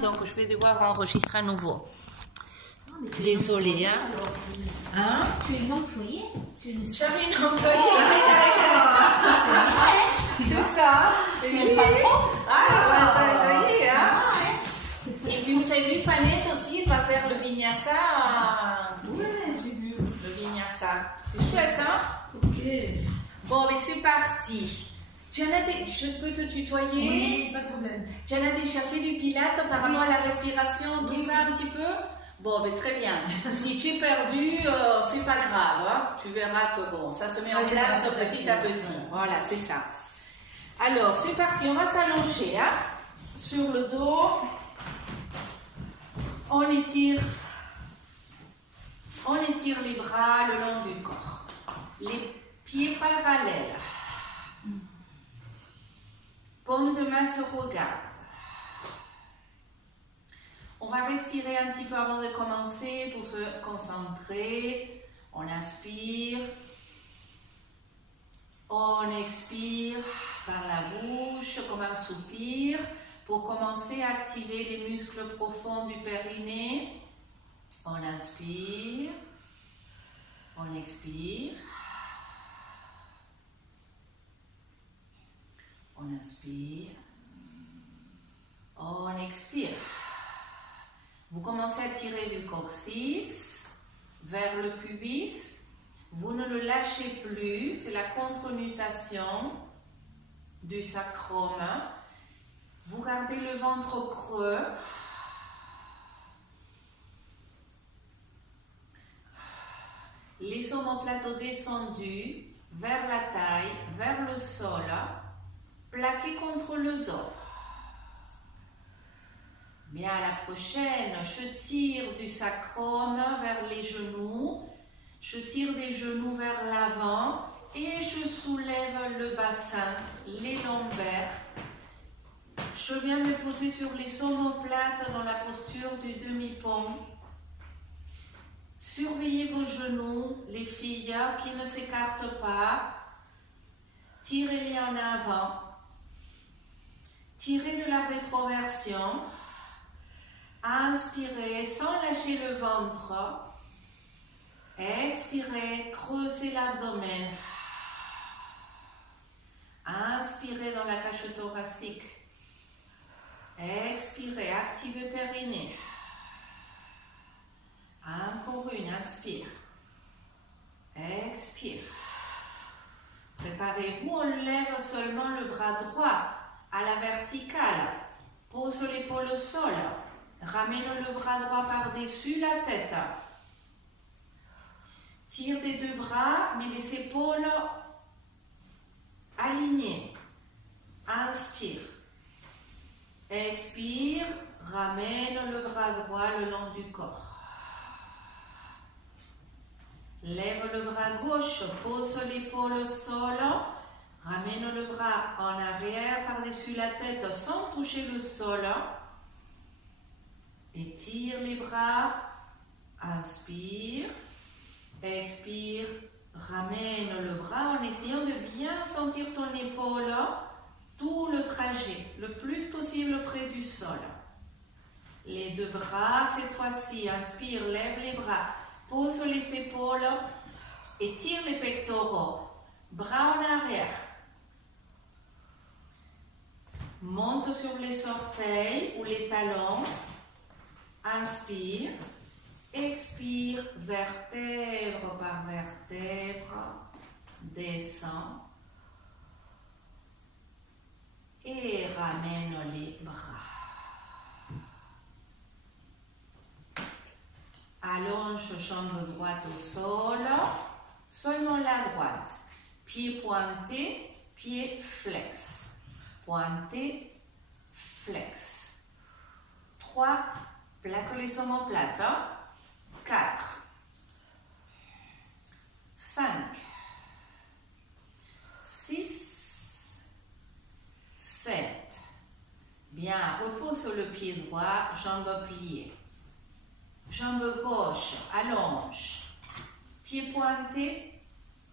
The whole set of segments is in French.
donc je vais devoir enregistrer à nouveau. Désolée, hein. Hein? Tu es une employée? J'avais une employée. C'est ça. Tu es le patron? Ah, ça y est, hein. Et puis vous avez vu Fanette aussi, va faire le vinyasa. Ouais, j'ai vu. Le vinyasa. C'est chouette, hein? Ok. Bon, mais c'est parti. Tu en as je peux te tutoyer? Oui, pas de problème. Tu en as déjà fait du pilates par rapport à la respiration, tout ça un petit peu? Bon, mais très bien. Si tu es perdu, c'est pas grave. Hein? Tu verras que bon, ça se met en place petit à petit. Voilà, c'est ça. Alors, c'est parti. On va s'allonger, hein? Sur le dos. On étire les bras le long du corps. Les pieds parallèles. Paume de main se regarde. On va respirer un petit peu avant de commencer pour se concentrer. On inspire. On expire par la bouche comme un soupir pour commencer à activer les muscles profonds du périnée. On inspire. On expire. On inspire. On expire. Vous commencez à tirer du coccyx vers le pubis. Vous ne le lâchez plus. C'est la contre-nutation du sacrum. Vous gardez le ventre creux. Les omoplates descendus vers la taille, vers le sol. Plaqué contre le dos. Bien, à la prochaine, je tire du sacrum vers les genoux. Je tire des genoux vers l'avant et je soulève le bassin, les lombaires. Je viens me poser sur les omoplates dans la posture du demi-pont. Surveillez vos genoux, les filles qui ne s'écartent pas. Tirez-les en avant. Tirez de la rétroversion. Inspirez sans lâcher le ventre. Expirez, creusez l'abdomen. Inspirez dans la cage thoracique. Expirez, activez périnée. Encore une, inspire. Expire. Préparez-vous, on lève seulement le bras droit à la verticale. Pose l'épaule au sol. Ramène le bras droit par-dessus la tête. Tire des deux bras, mais les épaules alignées. Inspire. Expire. Ramène le bras droit le long du corps. Lève le bras gauche, pose l'épaule au sol. Ramène le bras en arrière par-dessus la tête sans toucher le sol. Étire les bras. Inspire. Expire. Ramène le bras en essayant de bien sentir ton épaule tout le trajet, le plus possible près du sol. Les deux bras, cette fois-ci, inspire, lève les bras, pose les épaules, étire les pectoraux, bras en arrière. Monte sur les orteils ou les talons. Inspire. Expire, vertèbre par vertèbre. Descend. Et ramène les bras. Allonge jambe droite au sol. Seulement la droite. Pied pointé, pied flex. Pointé, flex. 3, plaque les omoplates. 4, 5, 6, 7. Bien, repose sur le pied droit, jambe pliée. Jambe gauche, allonge. Pied pointé,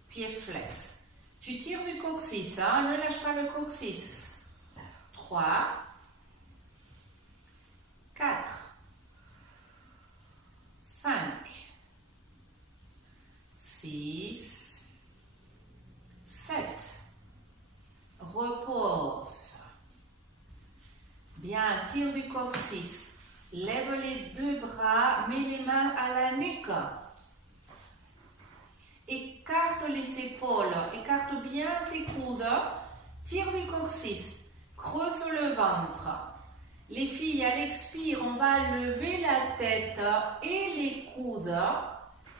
pied flex. Tu tires du coccyx, hein? Ne lâche pas le coccyx. 3, 4, tire du coccyx. Lève les deux bras, mets les mains à la nuque. Écarte les épaules, écarte bien tes coudes. Tire du coccyx, creuse le ventre. Les filles, à l'expire, on va lever la tête et les coudes,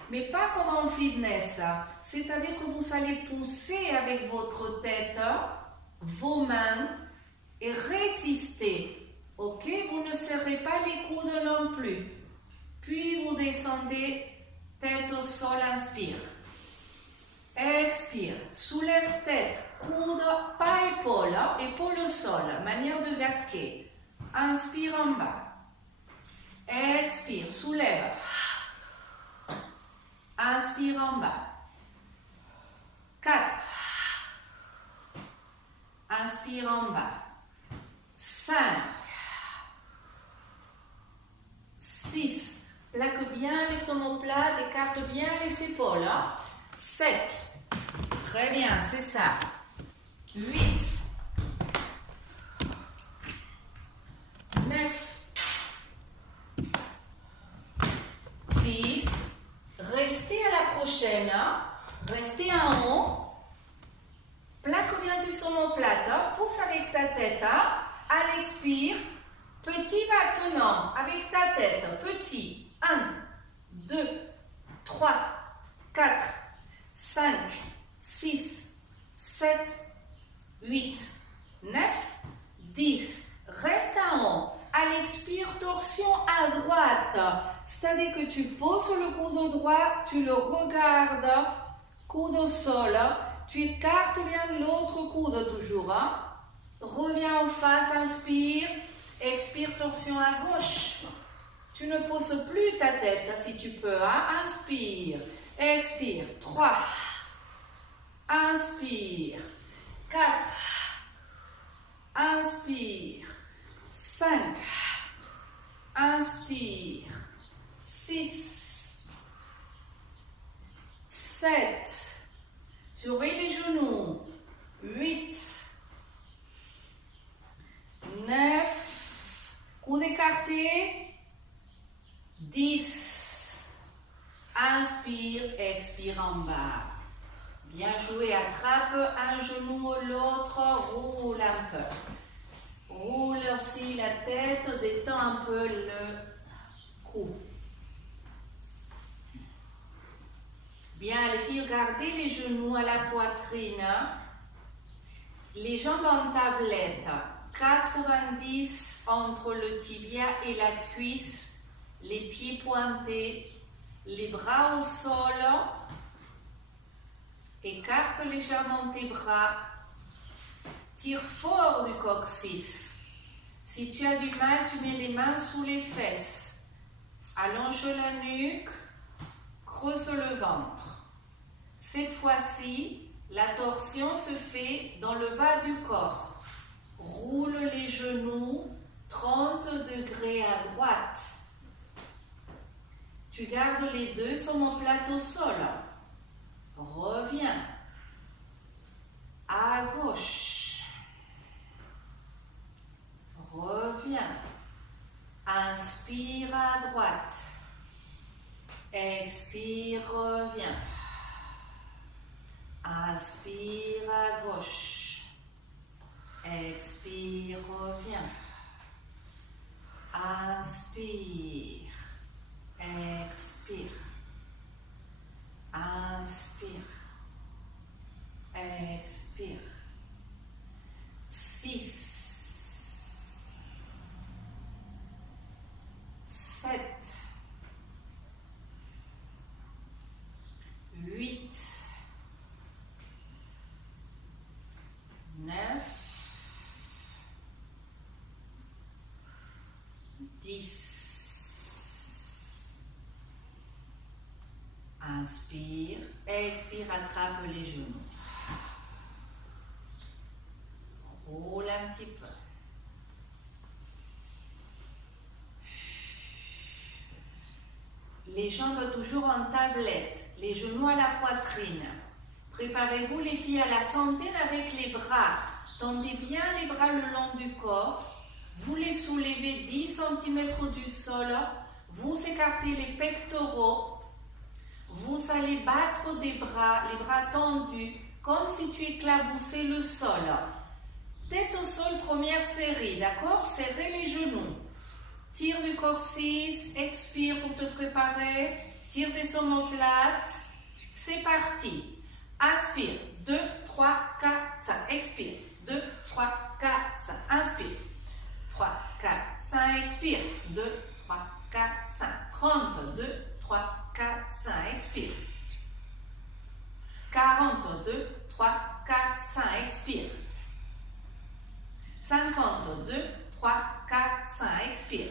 mais pas comme en fitness. C'est-à-dire que vous allez pousser avec votre tête, vos mains et résister. Ok? Vous ne serrez pas les coudes non plus. Puis vous descendez, tête au sol, inspire. Expire, soulève tête, coude, pas épaule, épaule au sol, manière de gasquet. Inspire en bas. Expire, soulève. Inspire en bas. 4. Inspire en bas. 5. 6. Plaque bien les omoplates, écarte bien les épaules. 7. Très bien, c'est ça. 8. 9, 10, restez à la prochaine, restez en haut, plaque bien tes omoplates, pousse avec ta tête, à l'expire, petit battement avec ta tête, petit, 1, 2, 3, 4, 5, 6, 7, 8, 9, 10, reste en haut. À l'expire, torsion à droite. C'est-à-dire que tu poses le coude droit, tu le regardes, coude au sol. Tu écartes bien l'autre coude toujours. Reviens en face, inspire. Expire, torsion à gauche. Tu ne poses plus ta tête si tu peux. Inspire. Expire. 3. Inspire. 4. Inspire. 5, inspire, 6, 7, surveille les genoux, 8, 9, coude écarté, 10, inspire, expire en bas. Bien joué, attrape un genou ou l'autre, roule un peu. Roule aussi la tête, détends un peu le cou. Bien, les filles, gardez les genoux à la poitrine. Les jambes en tablette. 90 entre le tibia et la cuisse. Les pieds pointés. Les bras au sol. Écarte légèrement tes bras. Tire fort du coccyx. Si tu as du mal, tu mets les mains sous les fesses. Allonge la nuque, creuse le ventre. Cette fois-ci, la torsion se fait dans le bas du corps. Roule les genoux 30 degrés à droite. Tu gardes les deux omoplates au sol. Reviens. À gauche. Reviens. Inspire à droite. Expire, reviens. Inspire à gauche. Expire, reviens. Inspire. Expire. Inspire. Expire. 6. 7, 8, 9, 10. Inspire, expire, attrape les genoux. Roule un petit peu. Les jambes toujours en tablette, les genoux à la poitrine. Préparez-vous les filles à la centaine avec les bras. Tendez bien les bras le long du corps. Vous les soulevez 10 cm du sol. Vous écartez les pectoraux. Vous allez battre des bras, les bras tendus, comme si tu éclaboussais le sol. Tête au sol, première série, d'accord? Serrez les genoux. Tire du coccyx, expire pour te préparer. Tire des omoplates. C'est parti. Inspire. 2, 3, 4, 5. Expire. 2, 3, 4, 5. Inspire. 3, 4, 5. Expire. 2, 3, 4, 5. 30. 2, 3, 4, 5. Expire. 40. 2, 3, 4, 5. Expire. 50. 2, 3, 4, 5. Expire.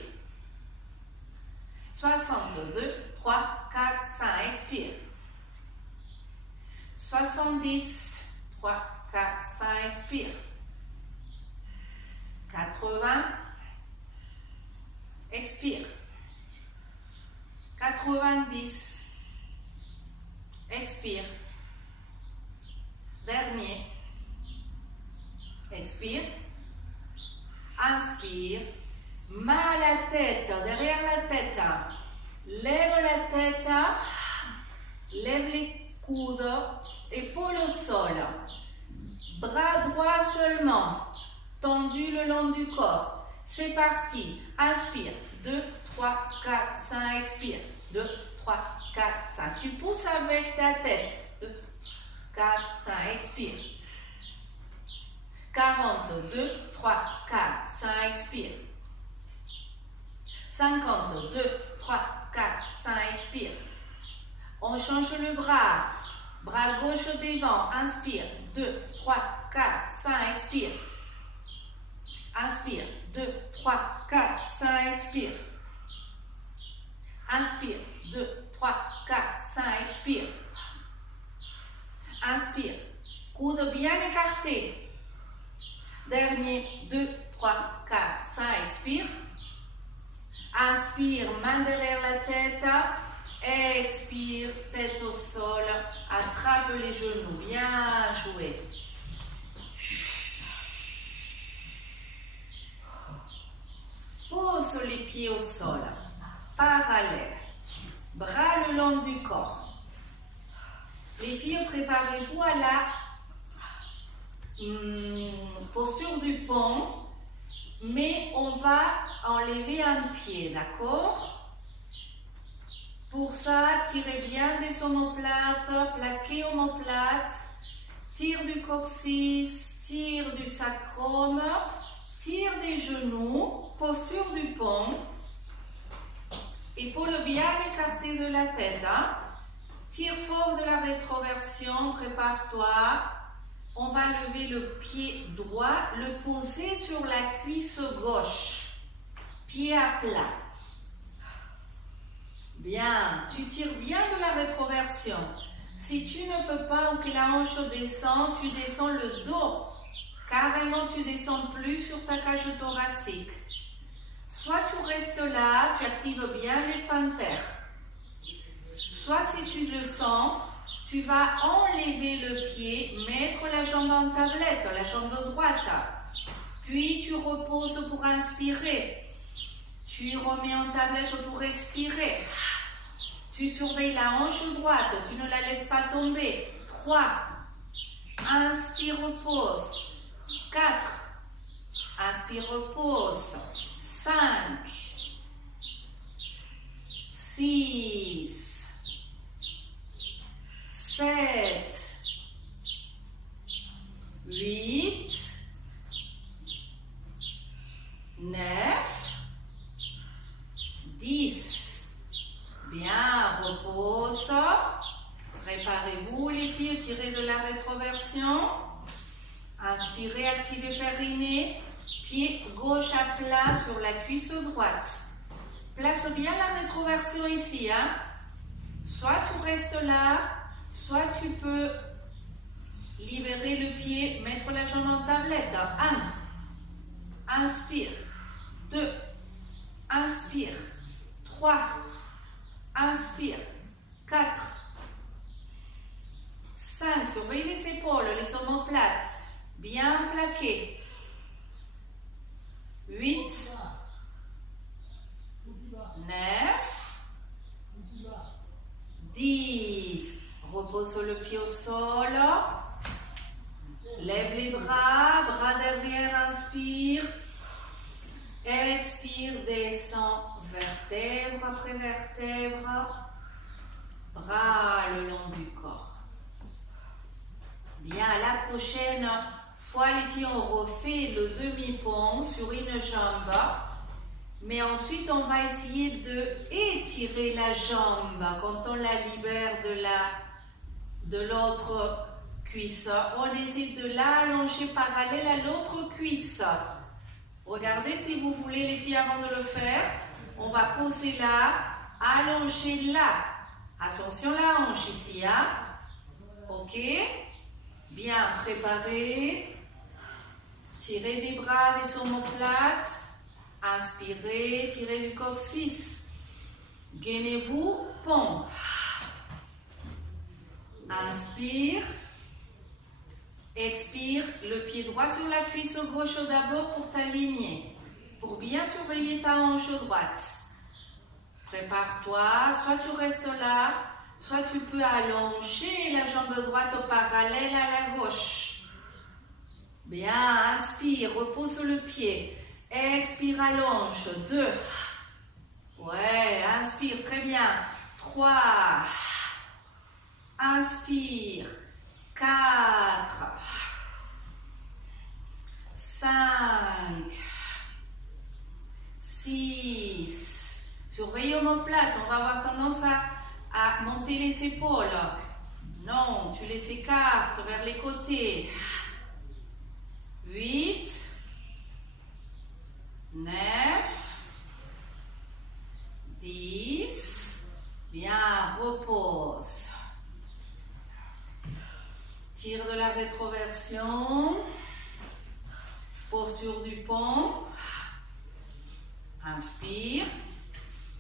60. 2, 3, 4, 5. Expire. 70. 3, 4, 5. Expire. 80. Expire. 90. Expire. Dernier. Expire. Inspire. Main à la tête, derrière la tête. Lève la tête. Lève les coudes. Épaules au sol. Bras droit seulement. Tendu le long du corps. C'est parti. Inspire. 2, 3, 4, 5. Expire. 2, 3, 4, 5. Tu pousses avec ta tête. 2, 4, 5. Expire. 40. 2, 3, 4, 5. Expire. 50. 2, 3, 4, 5. Expire. On change le bras. Bras gauche devant. Inspire. 2, 3, 4, 5. Expire. Inspire. 2, 3, 4, 5. Expire. Inspire. 2, 3, 4, 5. Expire. Inspire. Coude bien écarté. Dernier. 2, 3, 4, 5. Expire. Inspire. Main derrière la tête. Expire. Tête au sol. Attrape les genoux. Bien joué. Pose les pieds au sol. Parallèle. Bras le long du corps. Les filles, préparez-vous à la posture du pont, mais on va enlever un pied, d'accord? Pour ça, tirez bien des omoplates, plaquez omoplates, tire du coccyx, tire du sacrum, tire des genoux, posture du pont, épaules bien écartées de la tête, hein? Tire fort de la rétroversion, prépare-toi. On va lever le pied droit, le poser sur la cuisse gauche. Pied à plat. Bien, tu tires bien de la rétroversion. Si tu ne peux pas ou que la hanche descend, tu descends le dos. Carrément, tu descends plus sur ta cage thoracique. Soit tu restes là, tu actives bien les sphincters. Soit si tu le sens, tu vas enlever le pied, mettre la jambe en tablette, la jambe droite. Puis tu reposes pour inspirer. Tu remets en tablette pour expirer. Tu surveilles la hanche droite, tu ne la laisses pas tomber. 3. Inspire, repose. 4. Inspire, repose. 5. 6. 7, 8, 9, 10. Bien, repose. Préparez-vous les filles, tirez de la rétroversion. Inspirez, activez périnée. Pied gauche à plat sur la cuisse droite. Place bien la rétroversion ici, hein. Soit tu restes là, soit tu peux libérer le pied, mettre la jambe en tablette. 1. Inspire. 2. Inspire. 3. Inspire. 4. 5. Surveille les épaules, les omoplates. Bien plaquées. 8, 9, 10. Repose sur le pied au sol. Lève les bras, bras derrière, inspire. Expire, descend, vertèbre après vertèbre. Bras le long du corps. Bien, à la prochaine fois, les filles, on refait le demi-pont sur une jambe. Mais ensuite, on va essayer de étirer la jambe quand on la libère de l'autre cuisse. On essaie de l'allonger parallèle à l'autre cuisse. Regardez si vous voulez, les filles, avant de le faire. On va poser là, allonger là. Attention la hanche ici, hein? Ok? Bien préparé. Tirez des bras des omoplates. Inspirez, tirez du coccyx. Gainez-vous, pont. Inspire. Expire, le pied droit sur la cuisse gauche d'abord pour t'aligner. Pour bien surveiller ta hanche droite. Prépare-toi, soit tu restes là, soit tu peux allonger la jambe droite parallèle à la gauche. Bien, inspire, repose le pied. Expire, allonge. 2. Ouais, inspire, très bien. 3. Inspire. 4. 5. 6. Surveille omoplate, on va avoir tendance à monter les épaules. Non, tu les écartes vers les côtés. 8, 9, 10. Bien, repose. Tire de la rétroversion. Posture du pont. Inspire.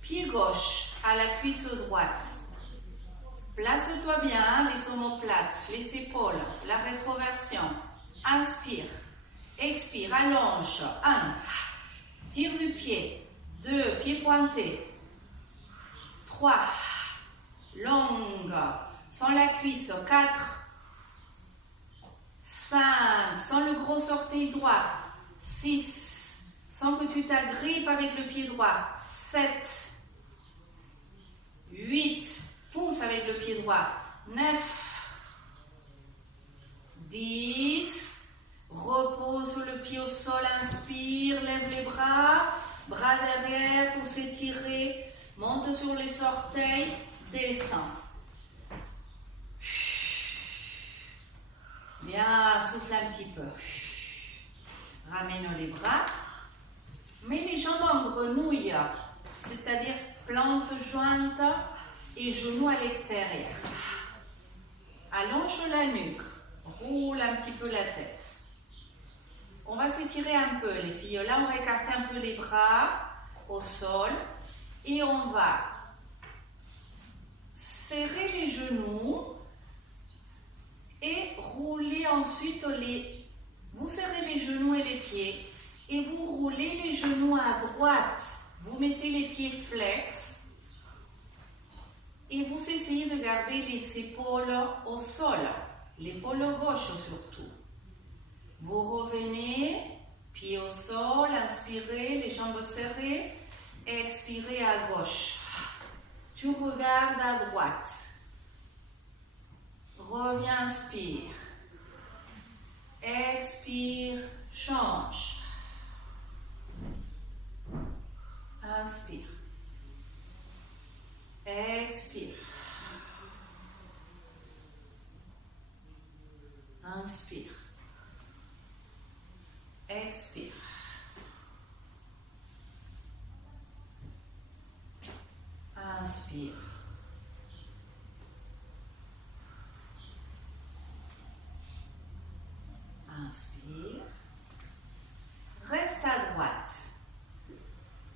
Pied gauche à la cuisse droite. Place-toi bien, les omoplates, les épaules, la rétroversion. Inspire. Expire, allonge. 1. Tire du pied. 2. Pied pointé. 3. Longue. Sans la cuisse. 4. 5. Sans le gros orteil droit. 6. Sans que tu t'agrippes avec le pied droit. 7. 8. Pousse avec le pied droit. 9. 10. Repose sur le pied au sol. Inspire. Lève les bras. Bras derrière pour s'étirer. Monte sur les orteils. Descend. Bien. Souffle un petit peu. Ramène les bras. Mets les jambes en grenouille. C'est-à-dire plante jointe et genoux à l'extérieur. Allonge la nuque. Roule un petit peu la tête. On va s'étirer un peu, les filles. Là, on va écarter un peu les bras au sol. Et on va serrer les genoux et rouler ensuite Vous serrez les genoux et les pieds et vous roulez les genoux à droite. Vous mettez les pieds flex et vous essayez de garder les épaules au sol, l'épaule gauche surtout. Vous revenez, pied au sol, inspirez, les jambes serrées, expirez à gauche. Tu regardes à droite. Reviens, inspire. Expire, change. Inspire. Expire. Inspire. Expire. Inspire. Inspire. Reste à droite.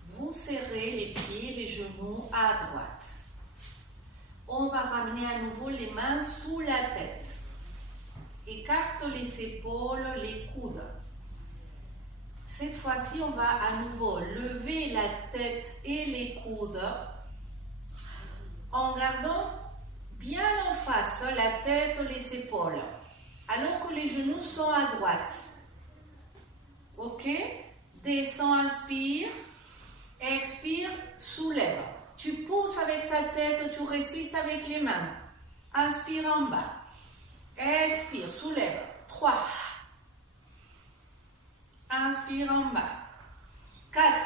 Vous serrez les pieds, les genoux à droite. On va ramener à nouveau les mains sous la tête. Écarte les épaules, les coudes. Cette fois-ci, on va à nouveau lever la tête et les coudes en gardant bien en face la tête et les épaules, alors que les genoux sont à droite. Ok? Descends, inspire, expire, soulève. Tu pousses avec ta tête, tu résistes avec les mains. Inspire en bas. Expire, soulève. 3. Inspire en bas. 4.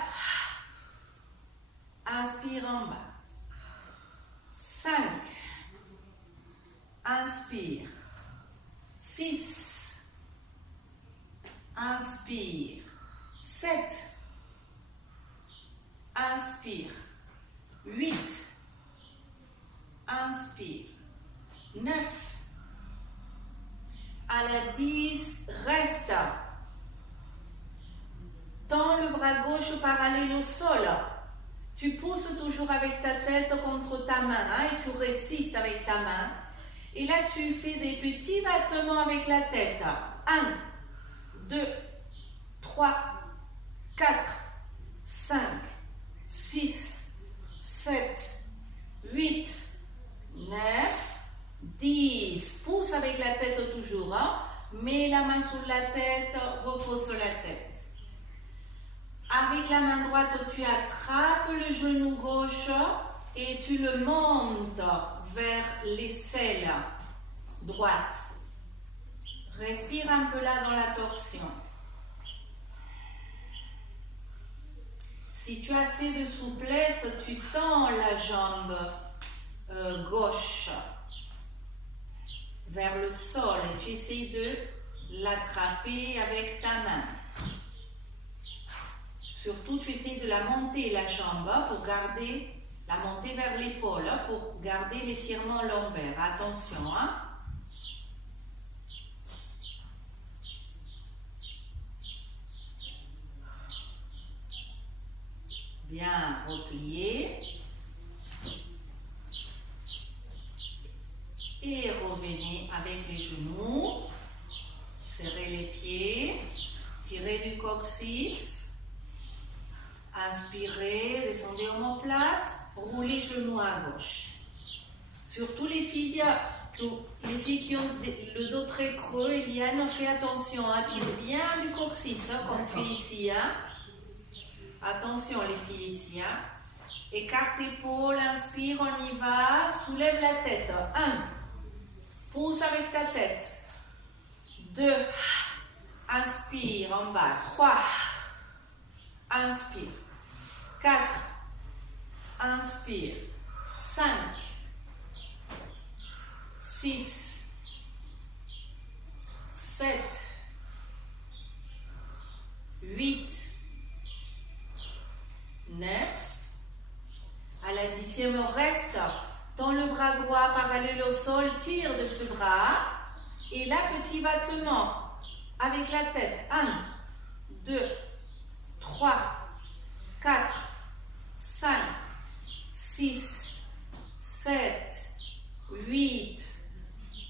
Inspire en bas. 5. Inspire. 6. Inspire. 7. Inspire. 8. Inspire. 9. À la 10, reste. Tends le bras gauche parallèle au sol. Tu pousses toujours avec ta tête contre ta main et tu résistes avec ta main. Et là, tu fais des petits battements avec la tête. 1, 2, 3, 4, 5, 6, 7, 8, 9, 10. Pousse avec la tête toujours. Mets la main sur la tête, repose la tête. Avec la main droite, tu attrapes le genou gauche et tu le montes vers l'aisselle droite. Respire un peu là dans la torsion. Si tu as assez de souplesse, tu tends la jambe gauche vers le sol et tu essaies de l'attraper avec ta main. Surtout, tu essaies de la monter la jambe pour garder, la monter vers l'épaule pour garder l'étirement lombaire. Attention, hein? Bien, replier. Et revenez avec les genoux. Serrez les pieds. Tirez du coccyx. Inspirez, descendez omoplate, roulez genoux à gauche. Surtout les filles qui ont le dos très creux, Eliane, fais attention, tire bien du coccyx quand tu es ici. Attention les filles ici. Écarte épaule, inspire, on y va, soulève la tête. 1, pousse avec ta tête. 2, inspire en bas. 3, inspire. 4, inspire. 5, 6, 7, 8, 9. À la 10e, reste. Tends le bras droit parallèle au sol, tire de ce bras. Et là, petit battement avec la tête. 1, 2, 3, 4, 5, 6, 7, 8,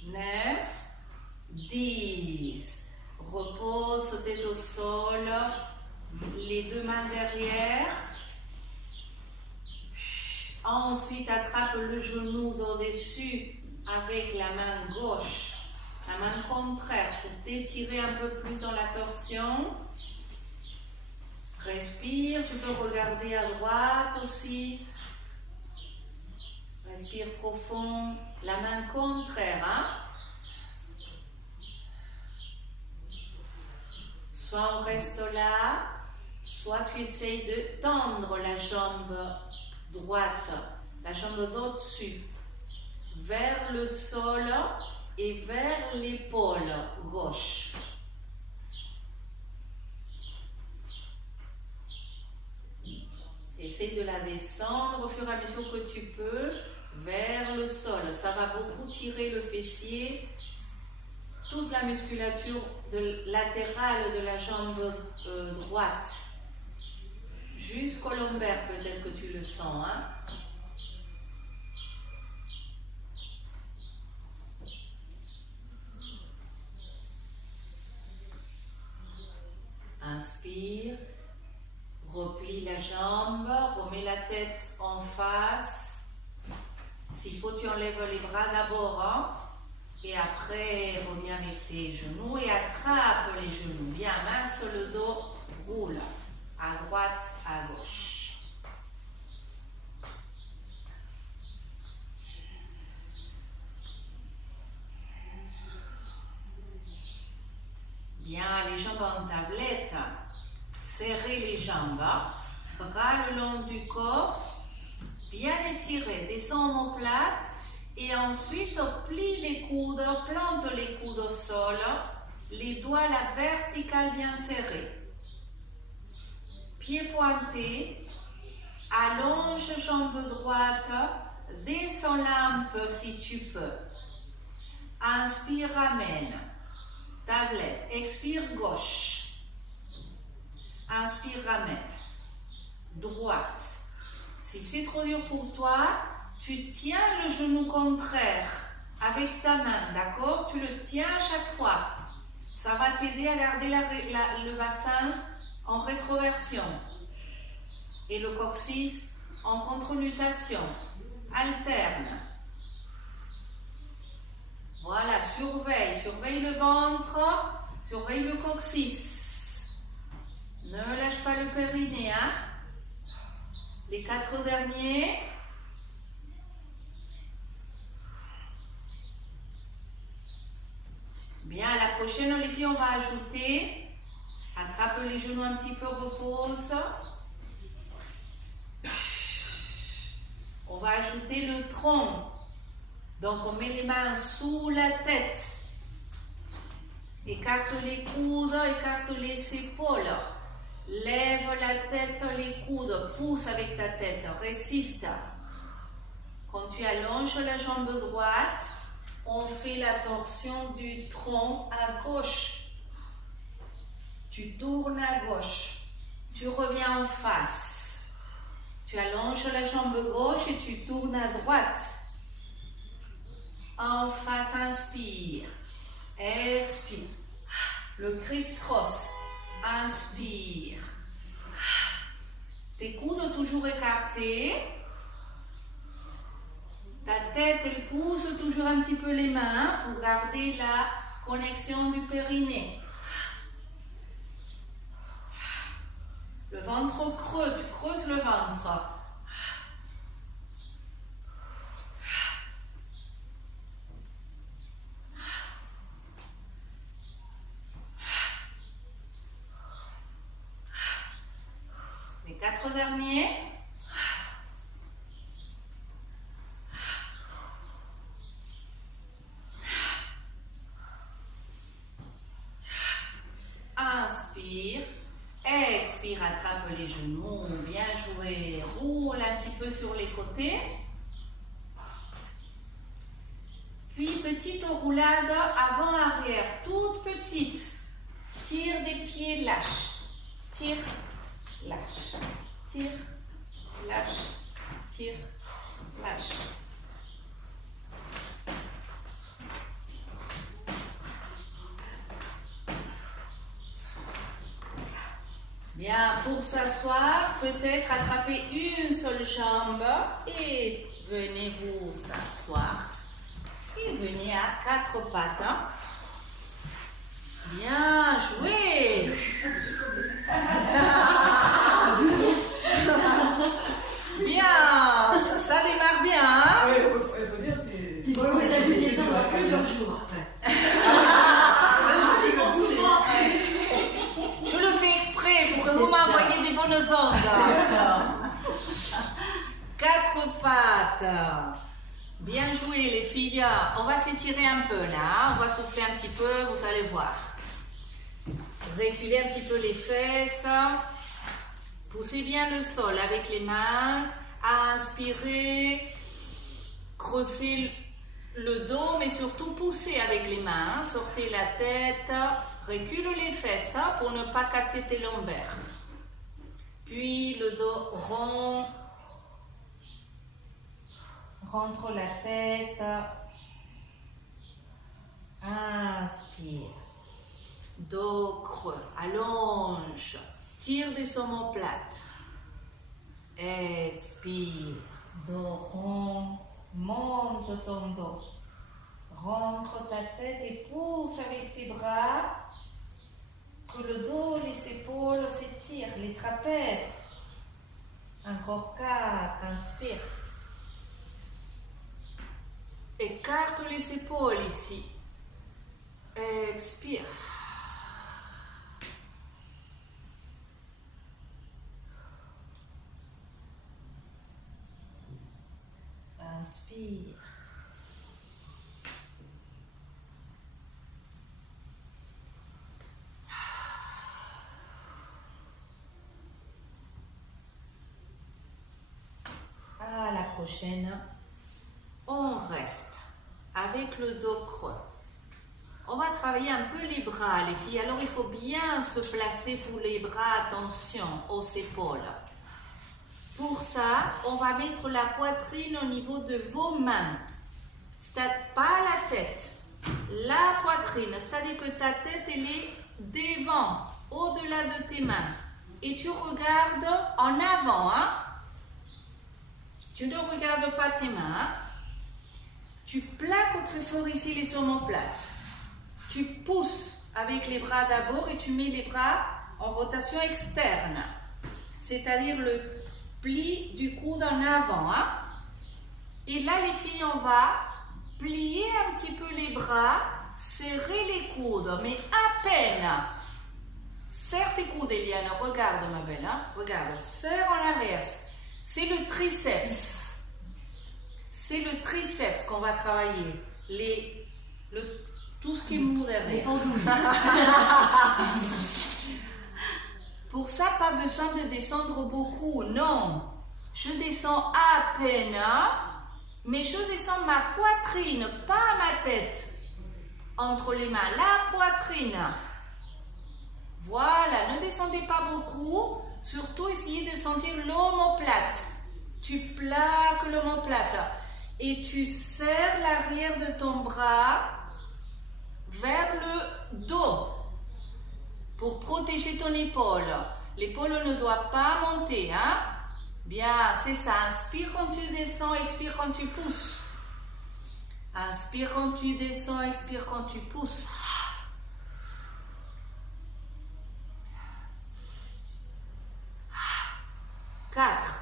9, 10. Repose tête au sol, les deux mains derrière. Ensuite, attrape le genou au-dessus avec la main gauche, la main contraire pour t'étirer un peu plus dans la torsion. Respire, tu peux regarder à droite aussi. Respire profond, la main contraire. Soit on reste là, soit tu essayes de tendre la jambe droite, la jambe d'au-dessus, vers le sol et vers l'épaule gauche. Essaye de la descendre au fur et à mesure que tu peux vers le sol. Ça va beaucoup tirer le fessier, toute la musculature latérale de la jambe droite. Jusqu'au lombaire, peut-être que tu le sens. Inspire. Replie la jambe, remets la tête en face. S'il faut, tu enlèves les bras d'abord. Hein? Et après, reviens avec tes genoux et attrape les genoux. Bien, main sur le dos, roule. À droite, à gauche. Bien, les jambes en tablette. Serrez les jambes. Bras le long du corps. Bien étiré. Descends en omoplate. Et ensuite, plie les coudes, plante les coudes au sol, les doigts à la verticale bien serrés. Pieds pointés, allonge jambe droite, descends un peu si tu peux. Inspire, ramène. Tablette, expire, gauche. Inspire, ramène. Droite. Si c'est trop dur pour toi, tu tiens le genou contraire avec ta main, d'accord? Tu le tiens à chaque fois. Ça va t'aider à garder le bassin en rétroversion. Et le coccyx en contre-nutation. Alterne. Voilà, surveille le ventre, surveille le coccyx. Ne lâche pas le périnée, hein? Les 4 derniers. Bien, à la prochaine, Olivier, on va ajouter, attrape les genoux un petit peu, repose. On va ajouter le tronc. Donc, on met les mains sous la tête. Écarte les coudes, écarte les épaules. Lève la tête, les coudes, pousse avec ta tête, résiste. Quand tu allonges la jambe droite, on fait la torsion du tronc à gauche. Tu tournes à gauche. Tu reviens en face. Tu allonges la jambe gauche et tu tournes à droite. En face, inspire. Expire. Le criss-cross. Inspire. Tes coudes toujours écartés. Ta tête, elle pousse toujours un petit peu les mains pour garder la connexion du périnée. Le ventre creux, tu creuses le ventre. Les 4 derniers. Inspire, expire, attrape les genoux, bien joué, roule un petit peu sur les côtés. Puis petite roulade avant-arrière, toute petite. Tire des pieds, lâche. Tire, lâche. Tire, lâche. Tire, lâche. Bien, pour s'asseoir, peut-être attraper une seule jambe et venez vous s'asseoir. Et venez à 4 pattes. Hein. Bien joué. Bien, ça démarre bien. Hein. Oui, il faut dire c'est... Il faut vous habiller dans plusieurs jours après. Je le fais exprès pour que vous m'envoyiez des bonnes ondes. 4 pattes. Bien joué les filles. On va s'étirer un peu là. Hein. On va souffler un petit peu, vous allez voir. Reculez un petit peu les fesses. Poussez bien le sol avec les mains. Inspirez. Creusez le dos, mais surtout poussez avec les mains. Sortez la tête. Recule les fesses pour ne pas casser tes lombaires. Puis le dos rond. Rentre la tête. Inspire. dos creux, allonge, tire des omoplates. Expire, dos rond, monte ton dos. Rentre ta tête et pousse avec tes bras. Que le dos, les épaules s'étirent, les trapèzes. Encore 4, inspire. Écarte les épaules ici. Expire. Inspire. À la prochaine, on reste avec le dos creux. On va travailler un peu les bras, les filles. Alors, il faut bien se placer pour les bras. Attention aux épaules. Pour ça, on va mettre la poitrine au niveau de vos mains. Pas la tête, la poitrine. C'est-à-dire que ta tête, elle est devant, au-delà de tes mains. Et tu regardes en avant. Hein? Tu ne regardes pas tes mains. Hein? Tu plaques très fort ici les omoplates. Tu pousses avec les bras d'abord et tu mets les bras en rotation externe. C'est-à-dire le pli du coude en avant. Hein? Et là, les filles, on va plier un petit peu les bras, serrer les coudes, mais à peine. Serre tes coudes, Eliane. Regarde, ma belle. Hein? Regarde, serre en arrière. C'est le triceps. C'est le triceps qu'on va travailler. Tout ce qui est mou derrière. Pour ça, pas besoin de descendre beaucoup. Non. Je descends à peine, mais je descends ma poitrine, pas ma tête. Entre les mains, la poitrine. Voilà, ne descendez pas beaucoup. Surtout, essayez de sentir l'omoplate. Tu plaques l'omoplate et tu serres l'arrière de ton bras vers le dos pour protéger ton épaule. L'épaule ne doit pas monter. Hein? Bien, c'est ça. Inspire quand tu descends, expire quand tu pousses. Inspire quand tu descends, expire quand tu pousses. 4,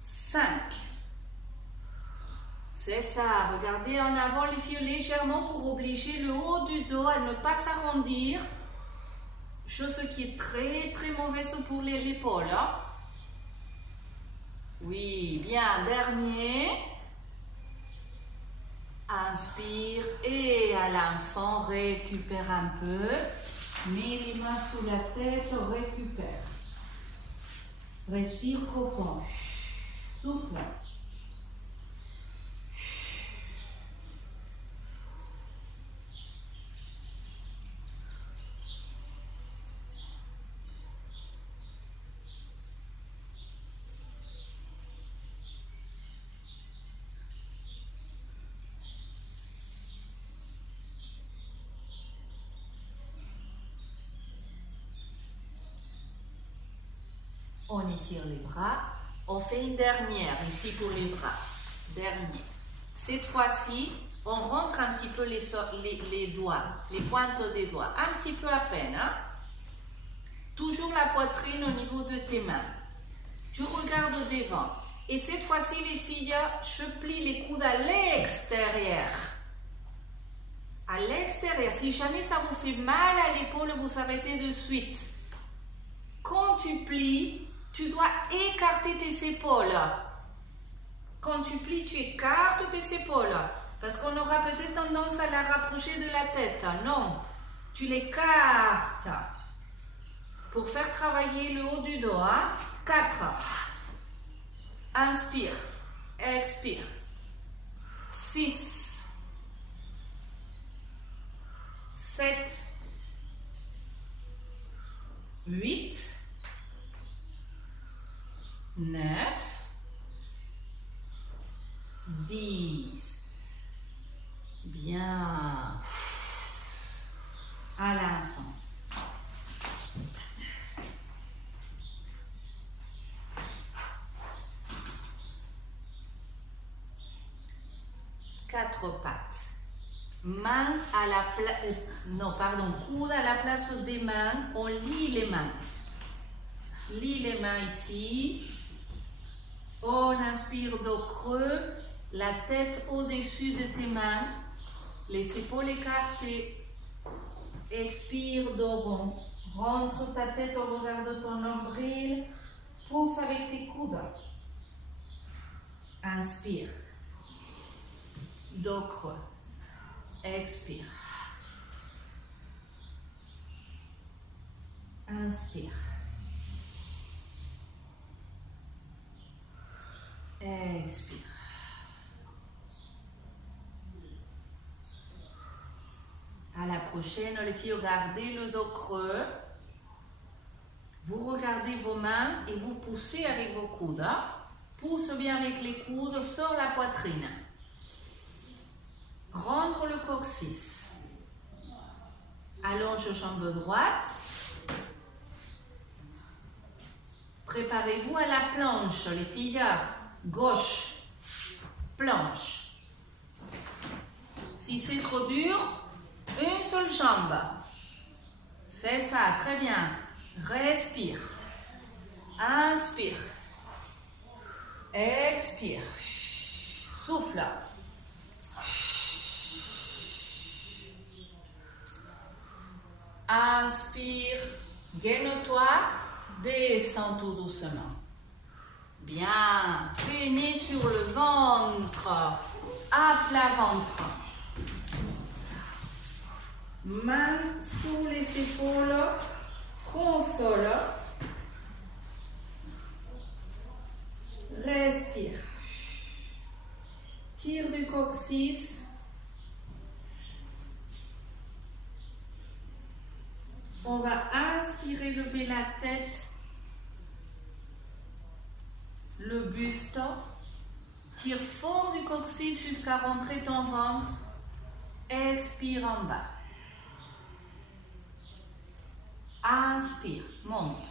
5. C'est ça. Regardez en avant les filles légèrement pour obliger le haut du dos à ne pas s'arrondir. Chose qui est très très mauvaise pour l'épaule. Hein? Oui, bien. Dernier. Inspire et à l'enfant récupère un peu. Mets les mains sous la tête, récupère. Respire profond. Souffle. On étire les bras. On fait une dernière ici pour les bras. Dernier. Cette fois-ci, on rentre un petit peu les doigts, les pointes des doigts. Un petit peu à peine. Hein? Toujours la poitrine au niveau de tes mains. Tu regardes devant. Et cette fois-ci, les filles, je plie les coudes à l'extérieur. À l'extérieur. Si jamais ça vous fait mal à l'épaule, vous arrêtez de suite. Quand tu plies, tu dois écarter tes épaules. Quand tu plies, tu écartes tes épaules. Parce qu'on aura peut-être tendance à la rapprocher de la tête. Non, tu l'écartes. Pour faire travailler le haut du dos. 4. Inspire. Expire. 6. 7. 8. 9, 10. Bien. 4 pattes. Main à la place, coude à la place des mains, on lie les mains. Lie les mains ici. On inspire dos creux, la tête au-dessus de tes mains, les épaules écartées. Expire dos rond. Rentre ta tête au regard de ton nombril. Pousse avec tes coudes. Inspire. Dos creux. Expire. Inspire. Expire. À la prochaine, les filles, gardez le dos creux. Vous regardez vos mains et vous poussez avec vos coudes. Pousse bien avec les coudes, sors la poitrine. Rentre le coccyx. Allonge jambe droite. Préparez-vous à la planche, les filles. Gauche, planche. Si c'est trop dur, une seule jambe. C'est ça, très bien. Respire. Inspire. Expire. Souffle. Inspire. Gaine-toi. Descends tout doucement. Bien. Traînez sur le ventre. À plat ventre. Main sous les épaules. Front au sol. Respire. Tire du coccyx. On va inspirer, lever la tête, le buste. Tire fort du coccyx jusqu'à rentrer ton ventre. Expire en bas. Inspire, monte.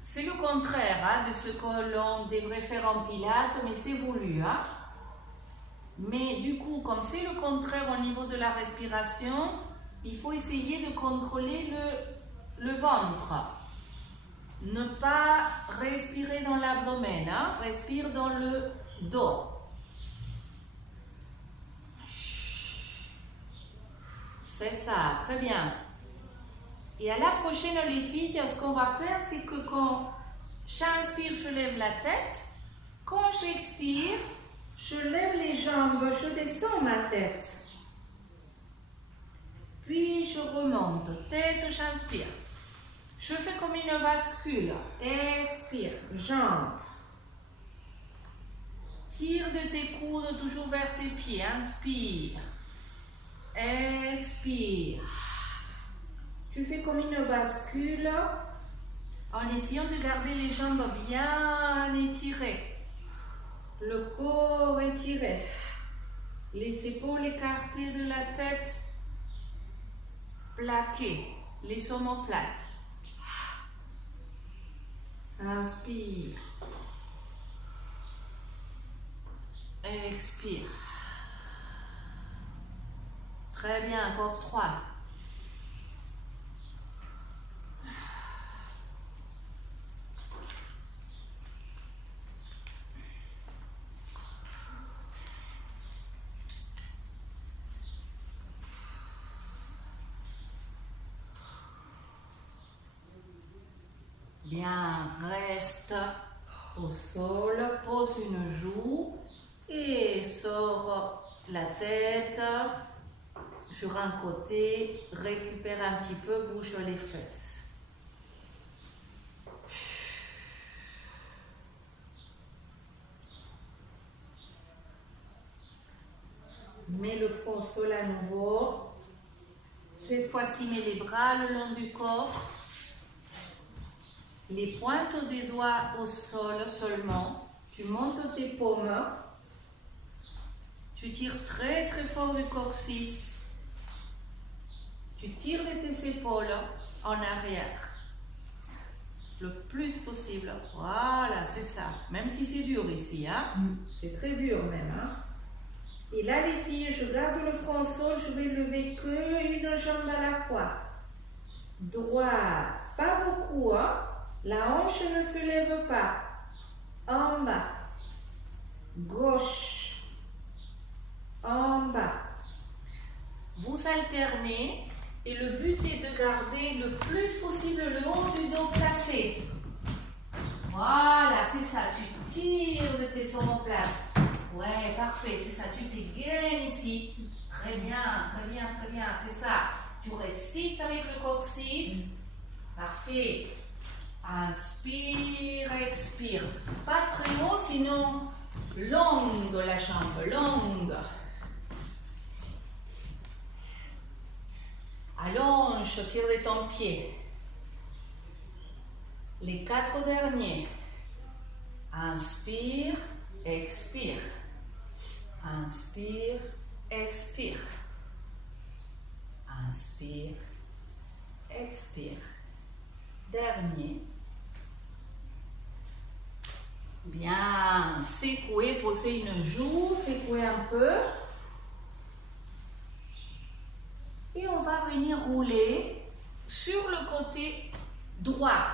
C'est le contraire de ce que l'on devrait faire en pilates, mais c'est voulu. Mais du coup, comme c'est le contraire au niveau de la respiration, il faut essayer de contrôler le ventre. Ne pas respirer dans l'abdomen, respire dans le dos. C'est ça, très bien. Et à la prochaine, les filles, ce qu'on va faire, c'est que quand j'inspire, je lève la tête. Quand j'expire, je lève les jambes, je descends ma tête. Puis je remonte, tête, j'inspire. Je fais comme une bascule. Expire, jambes. Tire de tes coudes toujours vers tes pieds. Inspire. Expire. Tu fais comme une bascule en essayant de garder les jambes bien étirées. Le corps étiré. Les épaules écartées de la tête. Plaquées. Les omoplates. Inspire. Expire. Très bien, encore 3. Bien, reste au sol, pose une joue et sors la tête sur un côté, récupère un petit peu, bouge les fesses. Mets le front au sol à nouveau. Cette fois-ci, mets les bras le long du corps. Les pointes des doigts au sol seulement. Tu montes tes paumes. Tu tires très très fort du coccyx. Tu tires de tes épaules en arrière. Le plus possible. Voilà, c'est ça. Même si c'est dur ici. C'est très dur même. Et là, les filles, je garde le front au sol, je vais lever qu'une jambe à la fois. Droite, pas beaucoup, hein? La hanche ne se lève pas. En bas. Gauche. En bas. Vous alternez et le but est de garder le plus possible le haut du dos placé. Voilà, c'est ça. Tu tires de tes omoplates. Ouais, parfait, c'est ça. Tu t'égaines ici. Très bien, très bien, très bien. C'est ça. Tu résistes avec le coccyx. Parfait. Inspire, expire. Pas très haut, sinon longue la jambe, longue. Allonge, tire de ton pied. Les 4 derniers. Inspire, expire. Inspire, expire. Inspire, expire. Dernier. Bien, secouez, posez une joue, secouez un peu. Et on va venir rouler sur le côté droit.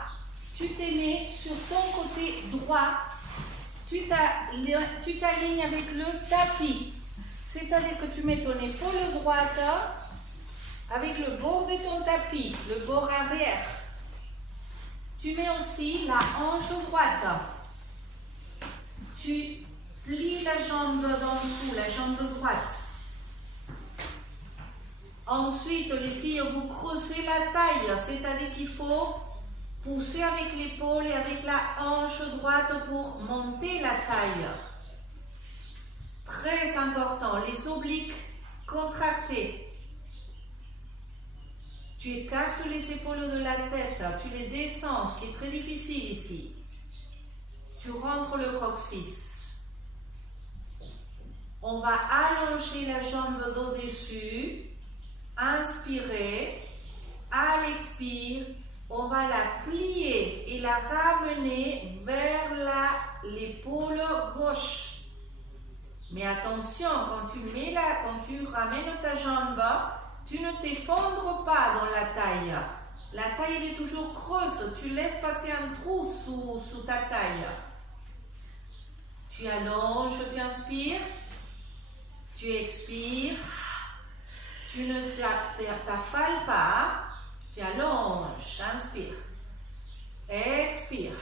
Tu te mets sur ton côté droit. Tu t'alignes avec le tapis. C'est-à-dire que tu mets ton épaule droite avec le bord de ton tapis, le bord arrière. Tu mets aussi la hanche droite. Tu plies la jambe d'en dessous, la jambe droite. Ensuite, les filles, vous creusez la taille, c'est-à-dire qu'il faut pousser avec l'épaule et avec la hanche droite pour monter la taille. Très important, les obliques contractés. Tu écartes les épaules de la tête, tu les descends, ce qui est très difficile ici. Tu rentres le coccyx. On va allonger la jambe d'au-dessus. Inspirez. À l'expire, on va la plier et la ramener vers l'épaule gauche. Mais attention, quand tu ramènes ta jambe, tu ne t'effondres pas dans la taille. La taille elle est toujours creuse, tu laisses passer un trou sous ta taille. Tu allonges, tu inspires, tu expires, tu ne t'affales pas, tu allonges, inspire, expire.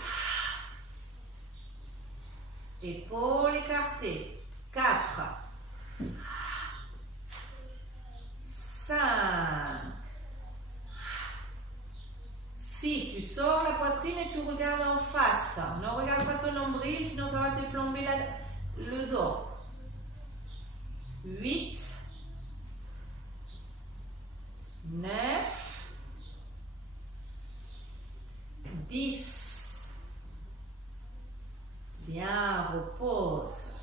Épaules écartées. 4, 5, 6. Tu sors la poitrine et tu regardes en face. Ne regarde pas ton nombril, sinon ça va te plomber le dos. 8, 9, 10. Bien, repose.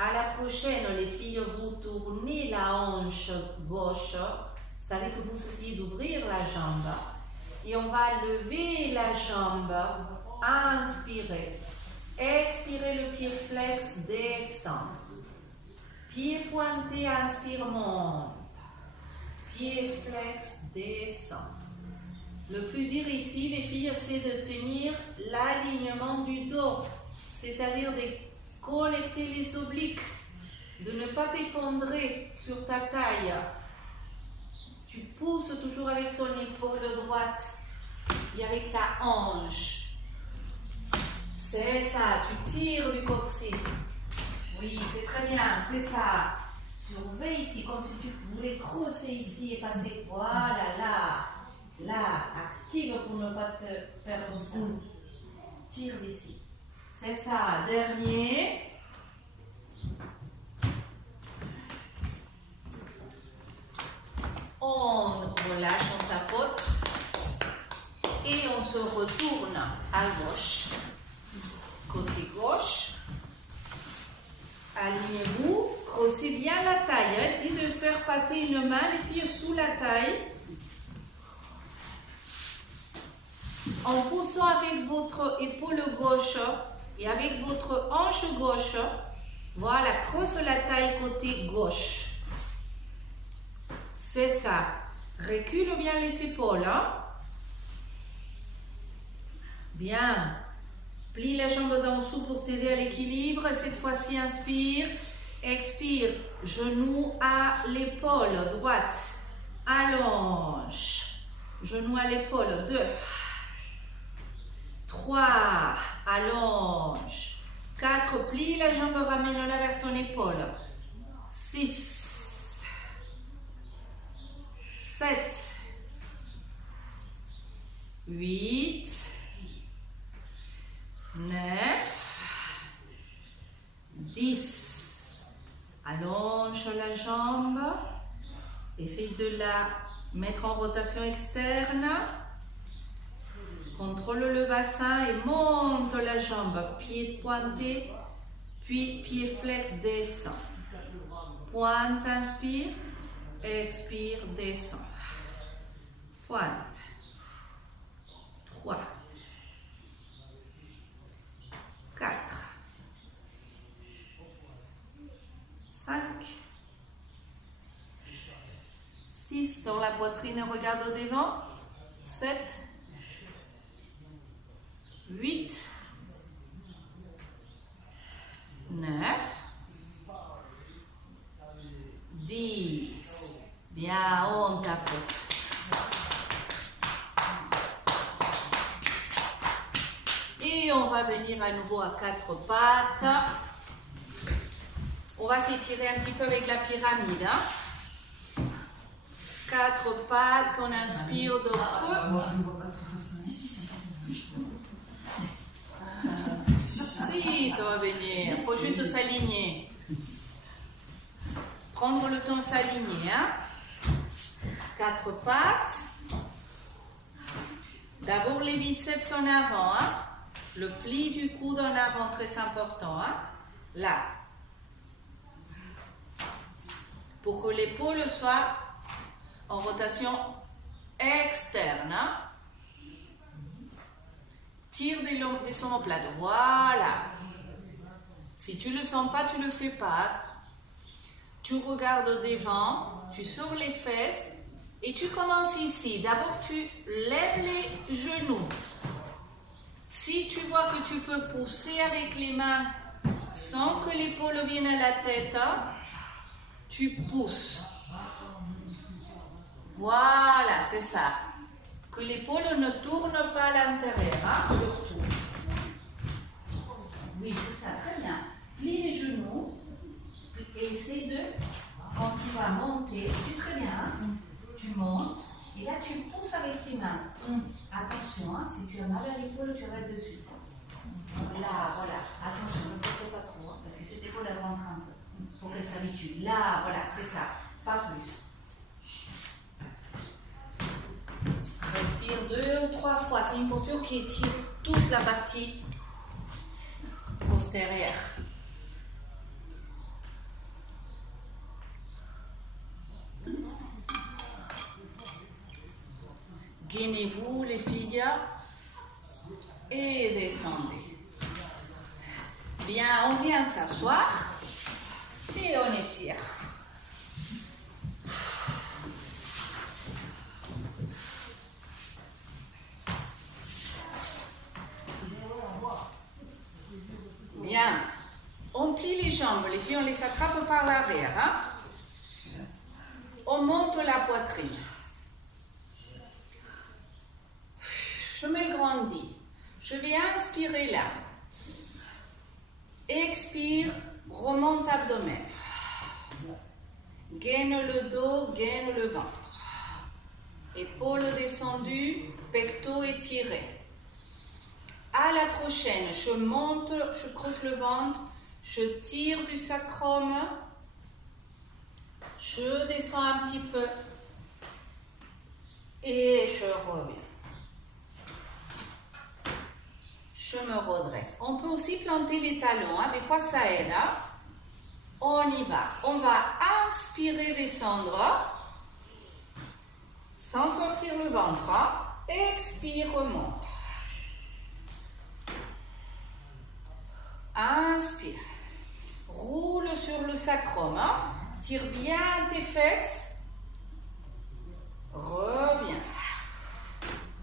À la prochaine, les filles, vous tournez la hanche gauche, c'est-à-dire que vous essayez d'ouvrir la jambe. Et on va lever la jambe, inspirez. Expirez, le pied flex, descend. Pied pointé, inspire, monte. Pied flex, descend. Le plus dur ici, les filles, c'est de tenir l'alignement du dos, c'est-à-dire de connecter les obliques, de ne pas t'effondrer sur ta taille. Tu pousses toujours avec ton épaule droite et avec ta hanche. C'est ça, tu tires du coccyx. Oui, c'est très bien, c'est ça. Surveille ici, comme si tu voulais creuser ici et passer. Voilà, là, active pour ne pas te perdre ça. Tire d'ici. C'est ça, dernier. On relâche, on tapote et on se retourne à gauche. Côté gauche. Alignez-vous, creusez bien la taille. Essayez de faire passer une main, les filles, sous la taille. En poussant avec votre épaule gauche Et avec votre hanche gauche, voilà, creuse la taille côté gauche. C'est ça. Recule bien les épaules. Hein? Bien. Plie la jambe d'en dessous pour t'aider à l'équilibre. Cette fois-ci, inspire. Expire. Genou à l'épaule droite. Allonge. Genou à l'épaule. 2. 3. Allonge. 4. Plie la jambe, ramène-la vers ton épaule. 6. 7. 8. 9. 10. Allonge la jambe. Essaye de la mettre en rotation externe. Contrôle le bassin et monte la jambe. Pied pointé, puis pied flex, descend. Pointe, inspire. Expire, descend. Pointe. 3. 4. 5. 6. Sur la poitrine, regarde au devant. 7. 8. 9. 10. Bien, on tapote. Et on va venir à nouveau à 4 pattes. On va s'étirer un petit peu avec la pyramide. Hein. 4 pattes, on inspire de creux. Si, ça va venir. Il faut juste s'aligner. Prendre le temps de s'aligner. Hein. 4 pattes. D'abord les biceps en avant. Hein. Le pli du coude en avant, très important. Hein. Là. Pour que l'épaule soit en rotation externe. Hein. Tire des omoplates. Voilà. Si tu ne le sens pas, tu ne le fais pas. Tu regardes au devant, tu sors les fesses et tu commences ici. D'abord, tu lèves les genoux. Si tu vois que tu peux pousser avec les mains sans que l'épaule vienne à la tête, tu pousses. Voilà, c'est ça. Que l'épaule ne tourne pas à l'intérieur, hein, surtout. Oui, c'est ça, très bien. Plie les genoux et essaie de, quand tu vas monter, très bien, hein, tu montes et là tu pousses avec tes mains. Attention, hein, si tu as mal à l'épaule, tu arrêtes dessus. Là, voilà, attention, ne forcez pas trop, hein, parce que cette épaule elle rentre un peu. Il faut qu'elle s'habitue. Là, voilà, c'est ça, pas plus. Respire 2 ou 3 fois. C'est une posture qui étire toute la partie postérieure. Gainez-vous les filles et descendez. Bien, on vient s'asseoir et on étire. Bien, on plie les jambes, les filles on les attrape par l'arrière. Hein? On monte la poitrine. Je m'agrandis. Je vais inspirer là. Expire, remonte abdomen. Gaine le dos, gaine le ventre. Épaules descendues, pectoraux étirés. À la prochaine, je monte, je creuse le ventre, je tire du sacrum, je descends un petit peu et je reviens. Je me redresse. On peut aussi planter les talons, hein. Des fois ça aide. Hein. On y va. On va inspirer, descendre, sans sortir le ventre. Hein. Expire, remonte. Inspire. Roule sur le sacrum. Hein? Tire bien tes fesses. Reviens.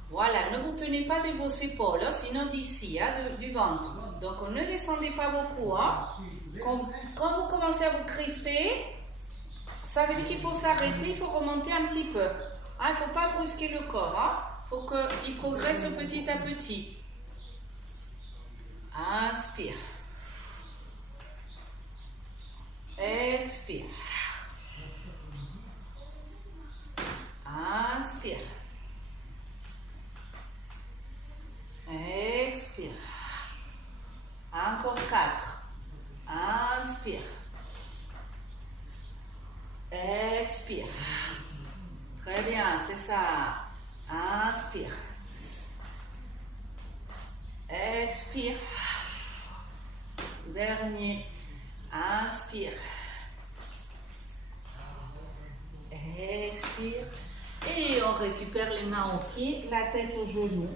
Voilà, ne vous tenez pas de vos épaules, sinon d'ici, hein, du ventre. Donc, ne descendez pas beaucoup. Hein. Quand vous commencez à vous crisper, ça veut dire qu'il faut s'arrêter, il faut remonter un petit peu. Hein, il ne faut pas brusquer le corps. Hein. Il faut qu'il progresse petit à petit. Inspire. Expire. Inspire. Expire. Encore 4. Inspire. Expire. Très bien, c'est ça. Inspire. Expire. Dernier. Inspire. Expire. Et on récupère les mains aux pieds, la tête aux genoux.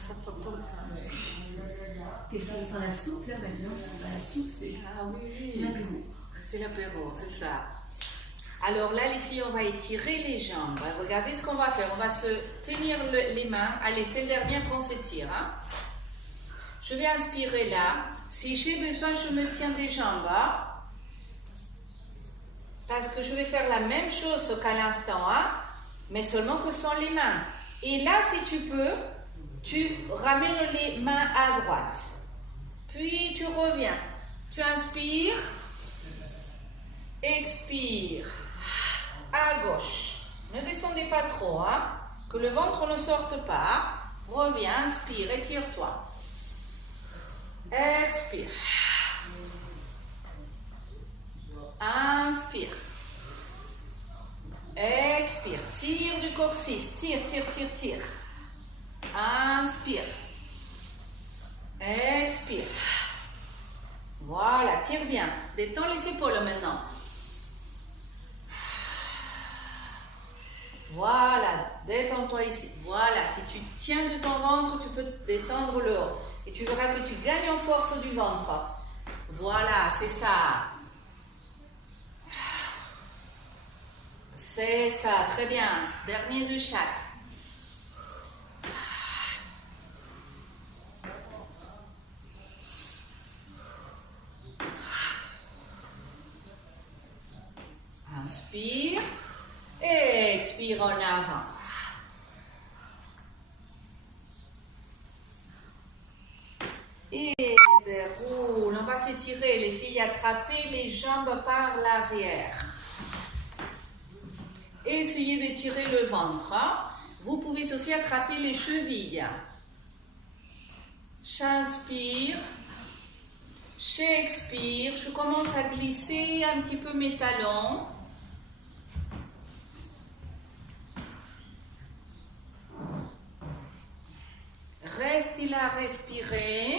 Ça prend pas le temps. Qu'est-ce qu'on sent la soupe là maintenant? C'est pas la soupe, c'est Oui. l'apéro. C'est l'apéro, c'est ça. Alors là, les filles, on va étirer les jambes. Regardez ce qu'on va faire. On va se tenir les mains. Allez, c'est le dernier, après on s'étire. Hein? Je vais inspirer là. Si j'ai besoin, je me tiens des jambes. Hein? Parce que je vais faire la même chose qu'à l'instant, hein? Mais seulement que sans les mains. Et là, si tu peux, tu ramènes les mains à droite. Puis tu reviens. Tu inspires. Expire. À gauche. Ne descendez pas trop, hein? Que le ventre ne sorte pas. Reviens, inspire, étire-toi. Expire. Inspire. Expire. Tire du coccyx. Tire, tire, tire, tire. Inspire. Expire. Voilà, tire bien. Détends les épaules maintenant. Voilà, détends-toi ici. Voilà, si tu tiens de ton ventre, tu peux détendre le haut. Et tu verras que tu gagnes en force du ventre. Voilà, c'est ça. C'est ça, très bien. Dernier de chaque. Inspire. Et expire en avant. Et déroule. On va s'étirer, les filles. Attrapez les jambes par l'arrière. Essayez d'étirer le ventre. Hein. Vous pouvez aussi attraper les chevilles. J'inspire. J'expire. Je commence à glisser un petit peu mes talons. Restez là, respirez.